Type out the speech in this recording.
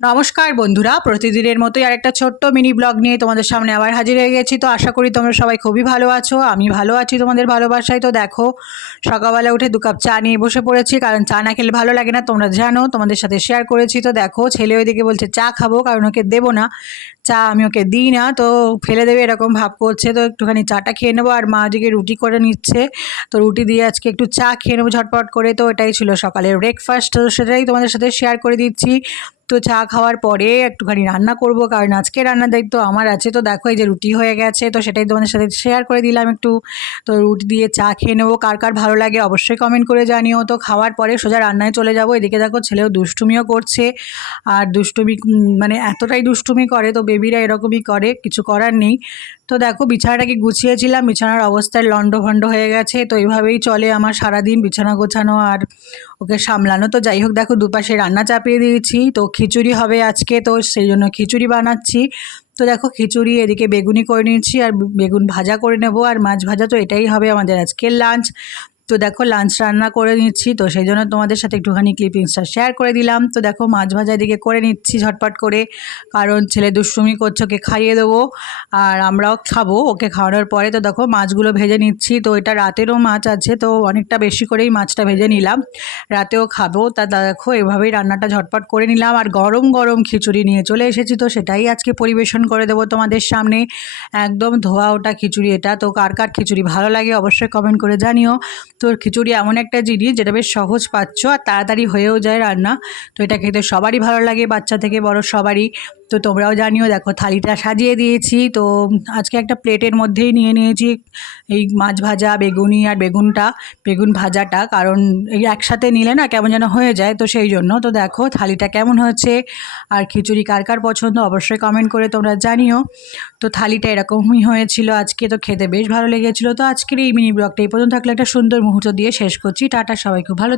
নমস্কার বন্ধুরা, প্রতিদিনের মতোই আরেকটা ছোট্ট মিনি ব্লগ নিয়ে তোমাদের সামনে আবার হাজির হয়ে গেছি। তো আশা করি তোমরা সবাই খুবই ভালো আছো, আমি ভালো আছি তোমাদের ভালোবাসায়। তো দেখো, সকালবেলা উঠে দু কাপ চা নিয়ে বসে পড়েছি, কারণ চা না খেলে ভালো লাগে না, তোমরা জানো, তোমাদের সাথে শেয়ার করেছি। তো দেখো, ছেলে ওইদিকে বলছে, চা খাব, কারণ ওকে দেবো না, চা আমি ওকে দিই না। তো ফেলে দেবে এরকম ভাব করছে। তো একটুখানি চাটা খেয়ে নেব, আর মা আজকে রুটি করে নিচ্ছে। তো রুটি দিয়ে আজকে একটু চা খেয়ে নেব ঝটপট করে। তো এটাই ছিল সকালের ব্রেকফাস্ট তো সেটাই তোমাদের সাথে শেয়ার করে দিচ্ছি। তো চা খাওয়ার পরে একটুখানি রান্না করব, কারণ আজকে রান্নার দায়িত্ব আমার আছে। তো দেখো এই যে রুটি হয়ে গেছে, তো সেটাই তোমাদের সাথে শেয়ার করে দিলাম একটু। তো রুটি দিয়ে চা খেয়ে নেব, কার কার ভালো লাগে অবশ্যই কমেন্ট করে জানিও। তো খাওয়ার পরে সোজা রান্নায় চলে যাব। এদিকে দেখো ছেলেও দুষ্টুমিও করছে, আর দুষ্টুমি মানে এতটাই দুষ্টুমি করে, তো বেবিরা এরকমই করে, কিছু করার নেই। তো দেখো, বিছানাটাকে গুছিয়েছিলাম, বিছানার অবস্থায় লন্ডভন্ড হয়ে গেছে, তো এইভাবেই চলে আমার সারাদিন বিছানা গোছানো আর ওকে সামলানো। তো যাই হোক, দেখো, দুপাশে রান্না চাপিয়ে দিয়েছি, তো খিচুড়ি হবে আজকে, তো সেই জন্য খিচুড়ি বানাচ্ছি। তো দেখো, খিচুড়ি, এদিকে বেগুনি করে নিয়েছি, আর বেগুন ভাজা করে নেব, আর মাছ ভাজা তো এটাই হবে আমাদের আজকের লাঞ্চ তো দেখো লাঞ্চ রান্না করে নিচ্ছি, তো সেই জন্য তোমাদের সাথে একটুখানি ক্লিপিংসটা শেয়ার করে দিলাম। তো দেখো মাছ ভাজা দিকে করে নিচ্ছি ঝটপট করে, কারণ ছেলে দুষ্টুমি করছে, ওকে খাইয়ে দেবো আর আমরাও খাব, ওকে খাওয়ানোর পরে তো দেখো মাছগুলো ভেজে নিচ্ছি। তো এটা রাতেরও মাছ আছে, তো অনেকটা বেশি করেই মাছটা ভেজে নিলাম। রাতেও খাব, তা দেখো এভাবেই রান্নাটা ঝটপট করে নিলাম। আর গরম গরম খিচুড়ি নিয়ে চলে এসেছি, তো সেটাই আজকে পরিবেশন করে দেবো তোমাদের সামনে। একদম ধোয়া ওটা খিচুড়ি এটা, তো কার কার খিচুড়ি ভালো লাগে অবশ্যই কমেন্ট করে জানিও। তো খিচুড়ি এমন একটা জিনিস যেটা বেশ সহজ পাচ্ছ আর তাড়াতাড়ি হয়েও যায় রান্না। তো এটা খেতে সবারই ভালো লাগে, বাচ্চা থেকে বড় সবারই। তো তোমরাও জানিও, দেখো থালিটা সাজিয়ে দিয়েছি। তো আজকে একটা প্লেটের মধ্যেই নিয়ে নিয়েছি এই মাছ ভাজা, বেগুনি আর বেগুনটা, বেগুন ভাজাটা। কারণ এই একসাথে নিলে না কেমন যেন হয়ে যায়, তো সেই জন্য। তো দেখো থালিটা কেমন হয়েছে আর খিচুড়ি কার কার পছন্দ অবশ্যই কমেন্ট করে তোমরা জানিও। তো থালিটা এরকমই হয়েছিল আজকে, তো খেতে বেশ ভালো লেগেছিলো। তো আজকের এই মিনি ব্লগটা এই পর্যন্ত। থাকলে একটা সুন্দর মুহূর্ত দিয়ে শেষ করছি। টাটা সবাই, খুব ভালো